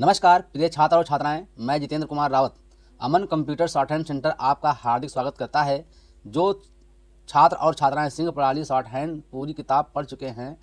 नमस्कार प्रिय छात्र और छात्राएं, मैं जितेंद्र कुमार रावत अमन कंप्यूटर शॉर्ट हैंड सेंटर आपका हार्दिक स्वागत करता है। जो छात्र और छात्राएं सिंह प्रणाली शॉर्ट हैंड पूरी किताब पढ़ चुके हैं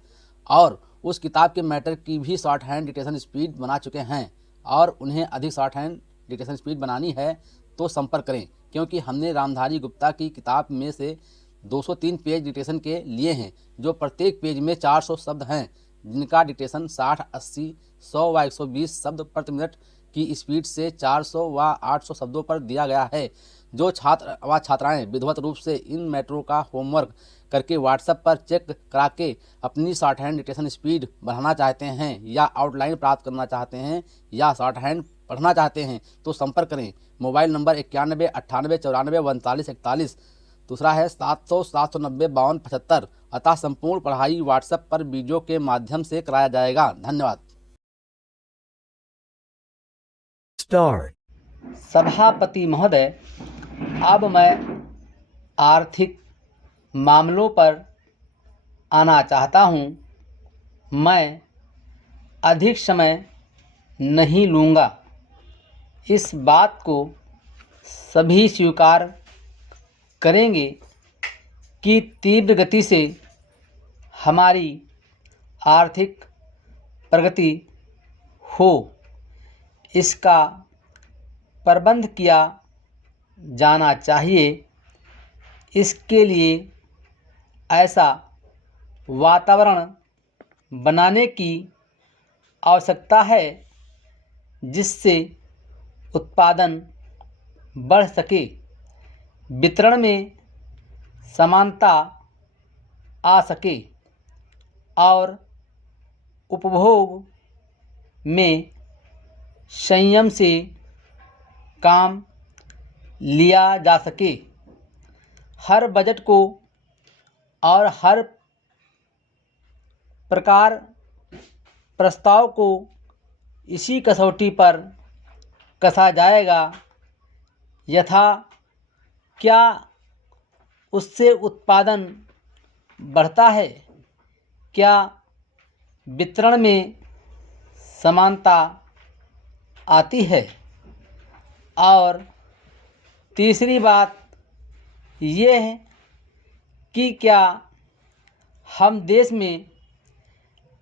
और उस किताब के मैटर की भी शॉर्ट हैंड डिक्टेशन स्पीड बना चुके हैं और उन्हें अधिक शॉर्ट हैंड डिक्टेशन स्पीड बनानी है तो संपर्क करें, क्योंकि हमने रामधारी गुप्ता की किताब में से 203 पेज डिक्टेशन के लिए हैं, जो प्रत्येक पेज में 400 शब्द हैं, जिनका डिक्टेशन 60, 80, 100 व 120 शब्द प्रति मिनट की स्पीड से 400 व 800 शब्दों पर दिया गया है। जो छात्र व छात्राएं विधिवत रूप से इन मैटरों का होमवर्क करके व्हाट्सएप पर चेक करा के अपनी शॉर्ट हैंड डिक्टेशन स्पीड बढ़ाना चाहते हैं या आउटलाइन प्राप्त करना चाहते हैं या शॉर्ट हैंड पढ़ना चाहते हैं तो संपर्क करें। Mobile number 91 98 94 39 41। दूसरा है 700 790 52 75। अतः संपूर्ण पढ़ाई व्हाट्सएप पर वीडियो के माध्यम से कराया जाएगा। धन्यवाद। सभापति महोदय, अब मैं आर्थिक मामलों पर आना चाहता हूँ। मैं अधिक समय नहीं लूँगा। इस बात को सभी स्वीकार करेंगे कि तीव्र गति से हमारी आर्थिक प्रगति हो, इसका प्रबंध किया जाना चाहिए। इसके लिए ऐसा वातावरण बनाने की आवश्यकता है जिससे उत्पादन बढ़ सके, वितरण में समानता आ सके और उपभोग में संयम से काम लिया जा सके। हर बजट को और हर प्रकार प्रस्ताव को इसी कसौटी पर कसा जाएगा। यथा क्या उससे उत्पादन बढ़ता है, क्या वितरण में समानता आती है, और तीसरी बात ये है कि क्या हम देश में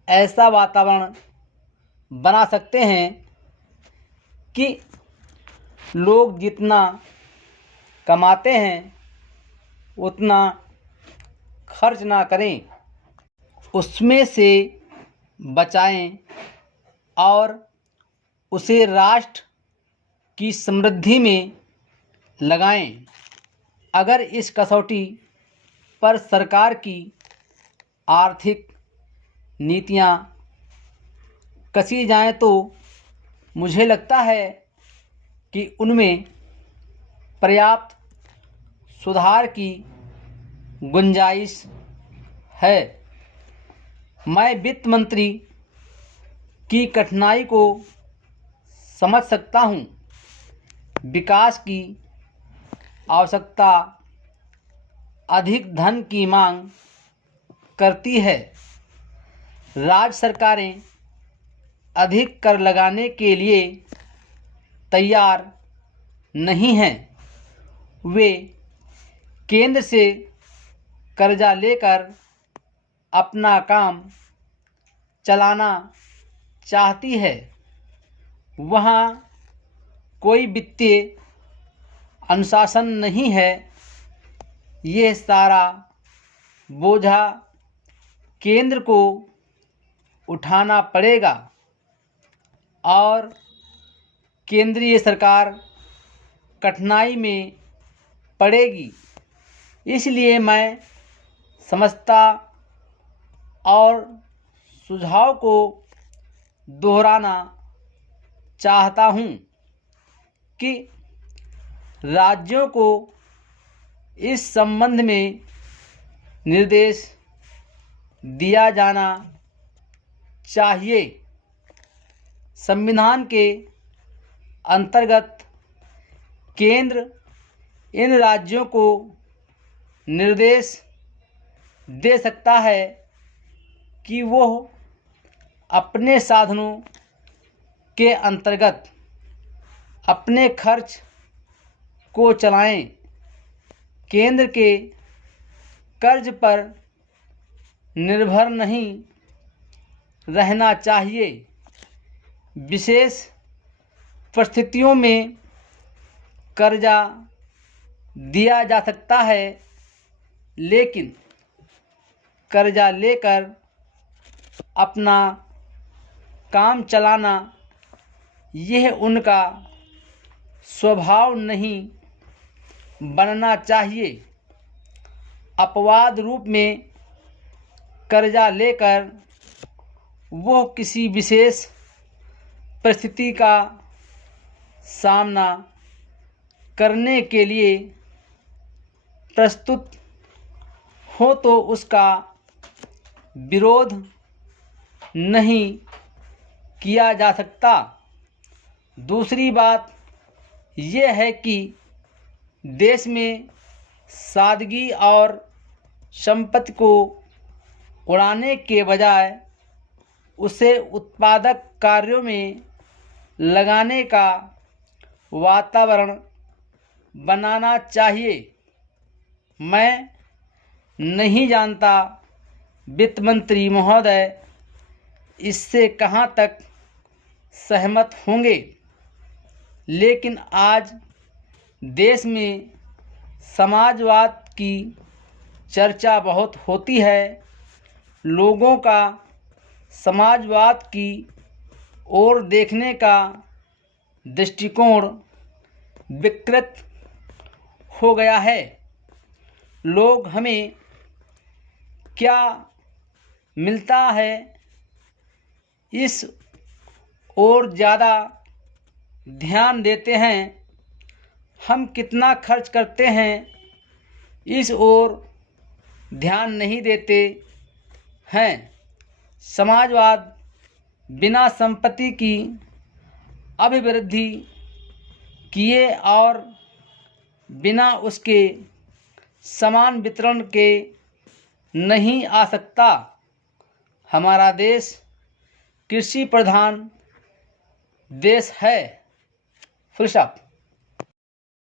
ऐसा वातावरण बना सकते हैं कि लोग जितना कमाते हैं उतना खर्च ना करें, उसमें से बचाएं और उसे राष्ट्र की समृद्धि में लगाएं। अगर इस कसौटी पर सरकार की आर्थिक नीतियां कसी जाएं तो मुझे लगता है कि उनमें पर्याप्त सुधार की गुंजाइश है। मैं वित्त मंत्री की कठिनाई को समझ सकता हूँ। विकास की आवश्यकता अधिक धन की मांग करती है। राज्य सरकारें अधिक कर लगाने के लिए तैयार नहीं हैं। वे केंद्र से कर्जा लेकर अपना काम चलाना चाहती है। वहाँ कोई वित्तीय अनुशासन नहीं है। यह सारा बोझा केंद्र को उठाना पड़ेगा और केंद्रीय सरकार कठिनाई में पड़ेगी। इसलिए मैं समझता और सुझाव को दोहराना चाहता हूँ कि राज्यों को इस संबंध में निर्देश दिया जाना चाहिए। संविधान के अंतर्गत केंद्र इन राज्यों को निर्देश दे सकता है कि वो अपने साधनों के अंतर्गत अपने खर्च को चलाएं। केंद्र के कर्ज पर निर्भर नहीं रहना चाहिए। विशेष परिस्थितियों में कर्जा दिया जा सकता है, लेकिन कर्जा लेकर अपना काम चलाना यह उनका स्वभाव नहीं बनना चाहिए। अपवाद रूप में कर्जा लेकर वह किसी विशेष परिस्थिति का सामना करने के लिए प्रस्तुत हो तो उसका विरोध नहीं किया जा सकता। दूसरी बात यह है कि देश में सादगी और संपत्ति को उड़ाने के बजाय उसे उत्पादक कार्यों में लगाने का वातावरण बनाना चाहिए। मैं नहीं जानता वित्त मंत्री महोदय इससे कहाँ तक सहमत होंगे, लेकिन आज देश में समाजवाद की चर्चा बहुत होती है। लोगों का समाजवाद की ओर देखने का दृष्टिकोण विकृत हो गया है। लोग हमें क्या मिलता है इस ओर ज़्यादा ध्यान देते हैं, हम कितना खर्च करते हैं इस ओर ध्यान नहीं देते हैं। समाजवाद बिना संपत्ति की अभिवृद्धि किए और बिना उसके समान वितरण के नहीं आ सकता। हमारा देश कृषि प्रधान देश है। Full stop.